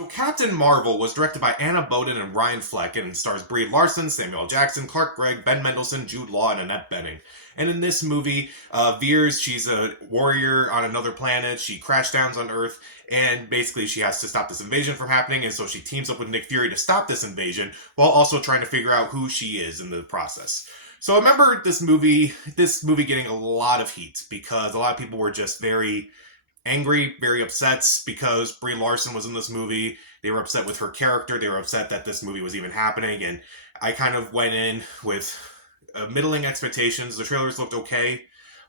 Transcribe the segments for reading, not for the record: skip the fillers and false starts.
So Captain Marvel was directed by Anna Boden and Ryan Fleck and stars Brie Larson, Samuel L. Jackson, Clark Gregg, Ben Mendelsohn, Jude Law, and Annette Bening. And in this movie, Veers, she's a warrior on another planet. She crash downs on Earth, and basically she has to stop this invasion from happening. And so she teams up with Nick Fury to stop this invasion, while also trying to figure out who she is in the process. So I remember this movie getting a lot of heat because a lot of people were just very angry, very upset because Brie Larson was in this movie. They were upset with her character. They were upset that this movie was even happening. And I kind of went in with middling expectations. The trailers looked okay,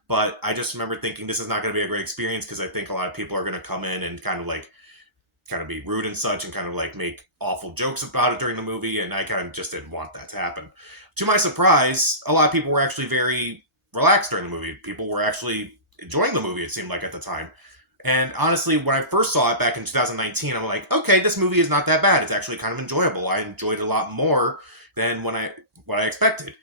but I just remember thinking this is not going to be a great experience because I think a lot of people are going to come in and kind of be rude and such and kind of like make awful jokes about it during the movie. And I kind of just didn't want that to happen. To my surprise, a lot of people were actually very relaxed during the movie. People were actually enjoying the movie, it seemed like at the time. And honestly, when I first saw it back in 2019, I'm like, okay, this movie is not that bad. It's actually kind of enjoyable. I enjoyed it a lot more than what I expected.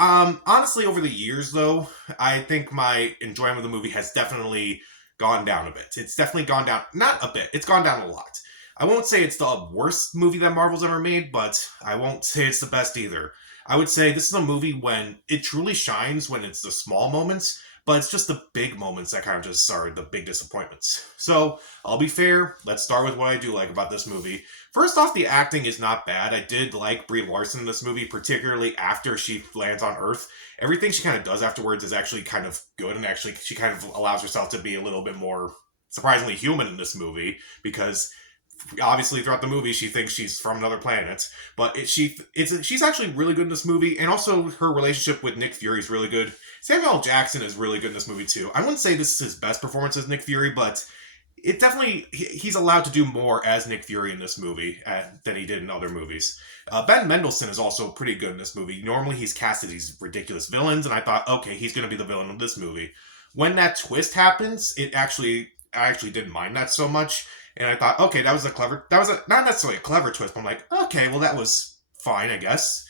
Honestly, over the years though, I think my enjoyment of the movie has definitely gone down a bit. It's definitely gone down, not a bit. It's gone down a lot. I won't say it's the worst movie that Marvel's ever made, but I won't say it's the best either. I would say this is a movie when it truly shines when it's the small moments, but it's just the big moments that kind of just are the big disappointments. So, I'll be fair, let's start with what I do like about this movie. First off, the acting is not bad. I did like Brie Larson in this movie, particularly after she lands on Earth. Everything she kind of does afterwards is actually kind of good, and actually she kind of allows herself to be a little bit more surprisingly human in this movie, because obviously throughout the movie she thinks she's from another planet, but she's actually really good in this movie, and also her relationship with Nick Fury is really good. Samuel L. Jackson is really good in this movie too. I wouldn't say this is his best performance as Nick Fury, but it definitely he's allowed to do more as Nick Fury in this movie than he did in other movies. Ben Mendelsohn is also pretty good in this movie. Normally he's cast as these ridiculous villains, and I thought, okay, he's going to be the villain of this movie. When that twist happens, I actually didn't mind that so much, and I thought, okay, that was not necessarily a clever twist, but I'm like, okay, well that was fine, I guess.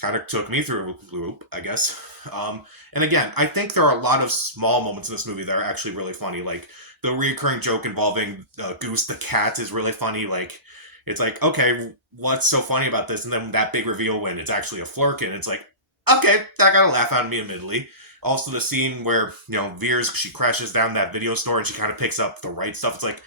Kind of took me through a loop, I guess. And again, I think there are a lot of small moments in this movie that are actually really funny. Like the recurring joke involving Goose the cat is really funny. Like it's like, okay, what's so funny about this? And then that big reveal when it's actually a Flurkin, it's like, okay, that got a laugh out of me admittedly. Also, the scene where Veers, she crashes down that video store and she kind of picks up the right stuff. It's like,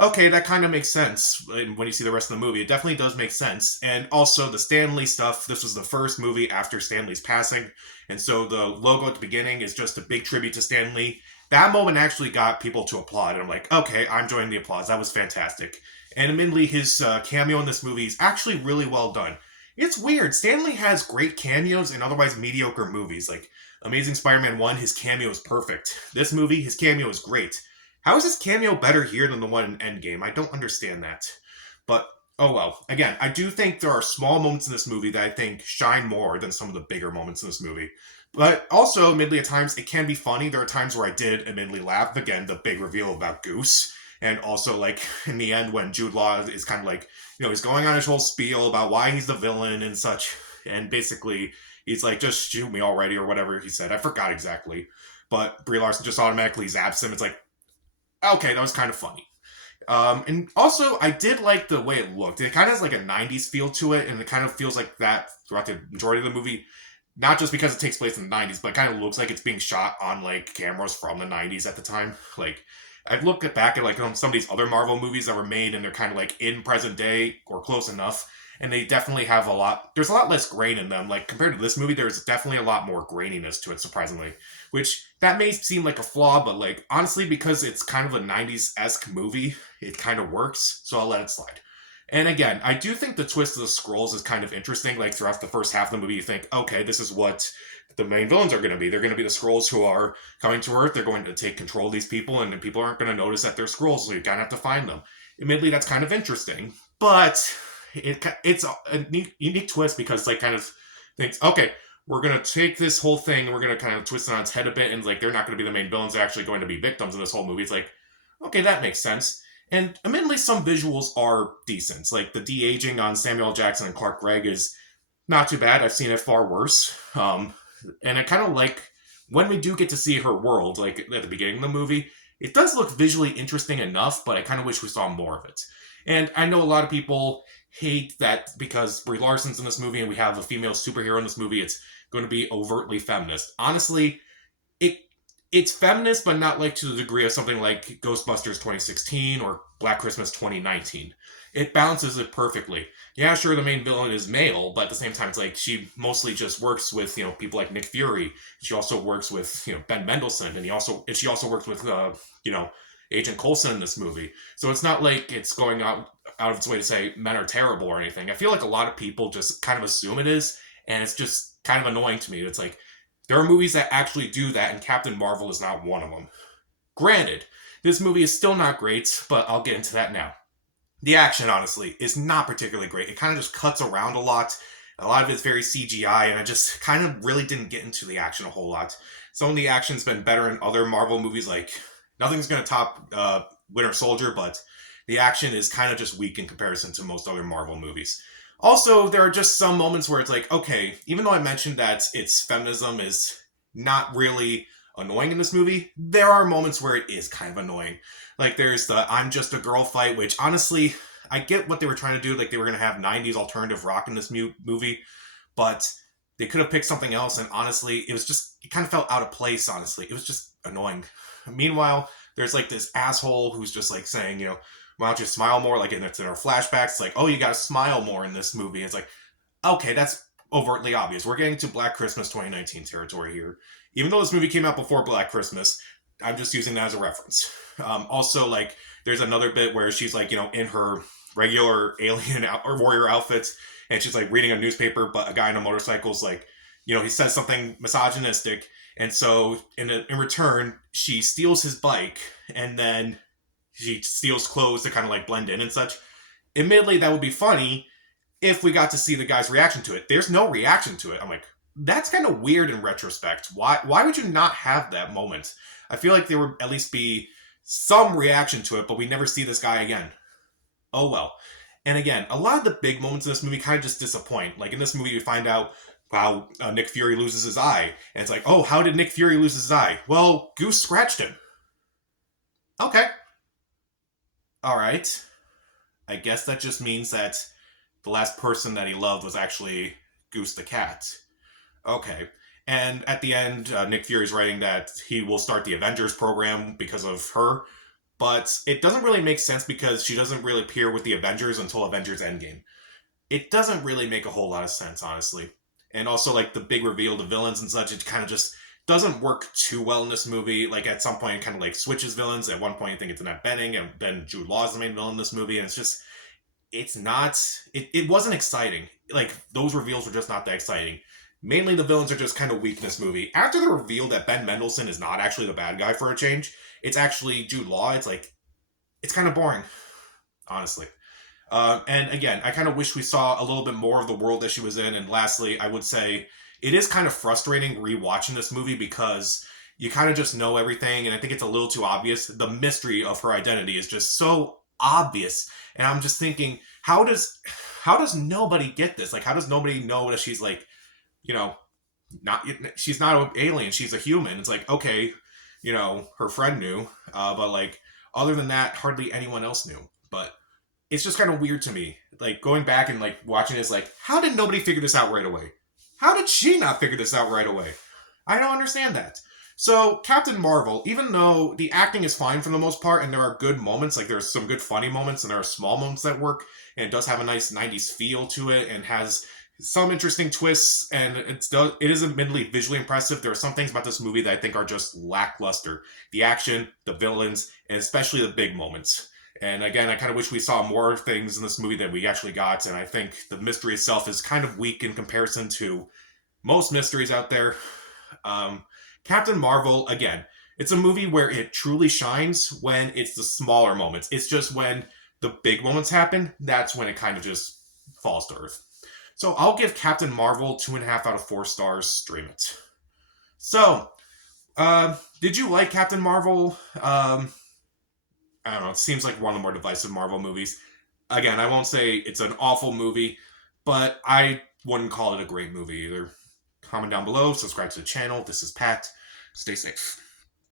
okay, that kind of makes sense when you see the rest of the movie. It definitely does make sense. And also the Stan Lee stuff. This was the first movie after Stan Lee's passing. And so the logo at the beginning is just a big tribute to Stan Lee. That moment actually got people to applaud. And I'm like, okay, I'm joining the applause. That was fantastic. And admittedly, his cameo in this movie is actually really well done. It's weird. Stan Lee has great cameos in otherwise mediocre movies. Like Amazing Spider-Man 1, his cameo is perfect. This movie, his cameo is great. How is this cameo better here than the one in Endgame? I don't understand that. But, oh well. Again, I do think there are small moments in this movie that I think shine more than some of the bigger moments in this movie. But also, admittedly, at times, it can be funny. There are times where I did admittedly laugh. Again, the big reveal about Goose. And also, like, in the end, when Jude Law is kind of like, he's going on his whole spiel about why he's the villain and such. And basically, he's like, just shoot me already, or whatever he said. I forgot exactly. But Brie Larson just automatically zaps him. It's like, okay, that was kind of funny. And also, I did like the way it looked. It kind of has like a 90s feel to it, and it kind of feels like that throughout the majority of the movie. Not just because it takes place in the 90s, but it kind of looks like it's being shot on like cameras from the 90s at the time. Like, I've looked back at like some of these other Marvel movies that were made, and they're kind of like in present day or close enough. And they definitely have there's a lot less grain in them. Like, compared to this movie, there's definitely a lot more graininess to it, surprisingly. Which, that may seem like a flaw, but like, honestly, because it's kind of a 90s-esque movie, it kind of works, so I'll let it slide. And again, I do think the twist of the Skrulls is kind of interesting. Like, throughout the first half of the movie, you think, okay, this is what the main villains are going to be. They're going to be the Skrulls who are coming to Earth. They're going to take control of these people, and people aren't going to notice that they're Skrulls, so you kind of have to find them. Admittedly, that's kind of interesting, but it's a unique twist because like kind of thinks, okay, we're going to take this whole thing and we're going to kind of twist it on its head a bit, and like they're not going to be the main villains, they're actually going to be victims in this whole movie. It's like, okay, that makes sense. And admittedly, some visuals are decent. Like the de-aging on Samuel L. Jackson and Clark Gregg is not too bad. I've seen it far worse. And I kind of like when we do get to see her world, like at the beginning of the movie, it does look visually interesting enough, but I kind of wish we saw more of it. And I know a lot of people hate that because Brie Larson's in this movie and we have a female superhero in this movie, it's going to be overtly feminist. Honestly, it it's feminist, but not like to the degree of something like Ghostbusters 2016 or Black Christmas 2019. It balances it perfectly. Yeah, sure, the main villain is male, but at the same time, it's like she mostly just works with people like Nick Fury. She also works with Ben Mendelsohn, and she also works with you know Agent Coulson in this movie. So it's not like it's going out of its way to say men are terrible or anything. I feel like a lot of people just kind of assume it is, and it's just kind of annoying to me. It's like there are movies that actually do that, and Captain Marvel is not one of them. Granted, this movie is still not great, but I'll get into that now. The action, honestly, is not particularly great. It kind of just cuts around a lot. A lot of it's very CGI, and I just kind of really didn't get into the action a whole lot. Some of the action's been better in other Marvel movies, like nothing's going to top Winter Soldier, but the action is kind of just weak in comparison to most other Marvel movies. Also, there are just some moments where it's like, okay, even though I mentioned that its feminism is not really annoying in this movie, there are moments where it is kind of annoying. Like there's the I'm just a girl fight, which honestly, I get what they were trying to do. Like they were going to have 90s alternative rock in this movie, but they could have picked something else. And honestly, it kind of felt out of place, honestly. It was just annoying. Meanwhile, there's like this asshole who's just like saying, why don't you smile more? Like in our flashbacks, it's like, oh, you gotta smile more in this movie. It's like, okay, that's overtly obvious. We're getting to Black Christmas 2019 territory here. Even though this movie came out before Black Christmas, I'm just using that as a reference. Also, like, there's another bit where she's like, in her regular alien or warrior outfit, and she's like reading a newspaper, but a guy on a motorcycle's like, he says something misogynistic, and so in return, she steals his bike, and then she steals clothes to kind of like blend in and such. Admittedly, that would be funny if we got to see the guy's reaction to it. There's no reaction to it. I'm like, that's kind of weird in retrospect. Why would you not have that moment? I feel like there would at least be some reaction to it, but we never see this guy again. Oh well. And again, a lot of the big moments in this movie kind of just disappoint. Like in this movie, we find out how Nick Fury loses his eye. And it's like, oh, how did Nick Fury lose his eye? Well, Goose scratched him. Okay. Alright. I guess that just means that the last person that he loved was actually Goose the cat. Okay. And at the end, Nick Fury's writing that he will start the Avengers program because of her. But it doesn't really make sense because she doesn't really appear with the Avengers until Avengers Endgame. It doesn't really make a whole lot of sense, honestly. And also, like, the big reveal of the villains and such, it kind of just doesn't work too well in this movie. Like, at some point, it kind of, like, switches villains. At one point, I think it's Annette Bening, and then Jude Law is the main villain in this movie. And it's just, it's not, it wasn't exciting. Like, those reveals were just not that exciting. Mainly, the villains are just kind of weak in this movie. After the reveal that Ben Mendelsohn is not actually the bad guy for a change, it's actually Jude Law. It's like, it's kind of boring, honestly. And again, I kind of wish we saw a little bit more of the world that she was in. And lastly, I would say it is kind of frustrating rewatching this movie because you kind of just know everything. And I think it's a little too obvious. The mystery of her identity is just so obvious. And I'm just thinking, how does nobody get this? Like, how does nobody know that she's like, she's not an alien. She's a human. It's like, okay, her friend knew, but like, other than that, hardly anyone else knew. But it's just kind of weird to me. Like, going back and like watching this, like, how did nobody figure this out right away? How did she not figure this out right away? I don't understand that. So, Captain Marvel, even though the acting is fine for the most part, and there are good moments, like there's some good funny moments, and there are small moments that work, and it does have a nice 90s feel to it, and has some interesting twists, and it is admittedly visually impressive. There are some things about this movie that I think are just lackluster. The action, the villains, and especially the big moments. And again, I kind of wish we saw more things in this movie than we actually got, and I think the mystery itself is kind of weak in comparison to most mysteries out there. Captain Marvel, again, it's a movie where it truly shines when it's the smaller moments. It's just when the big moments happen, that's when it kind of just falls to earth. So I'll give Captain Marvel 2.5 out of 4 stars. Stream it. So, did you like Captain Marvel? I don't know. It seems like one of the more divisive Marvel movies. Again, I won't say it's an awful movie, but I wouldn't call it a great movie either. Comment down below. Subscribe to the channel. This is Pat. Stay safe.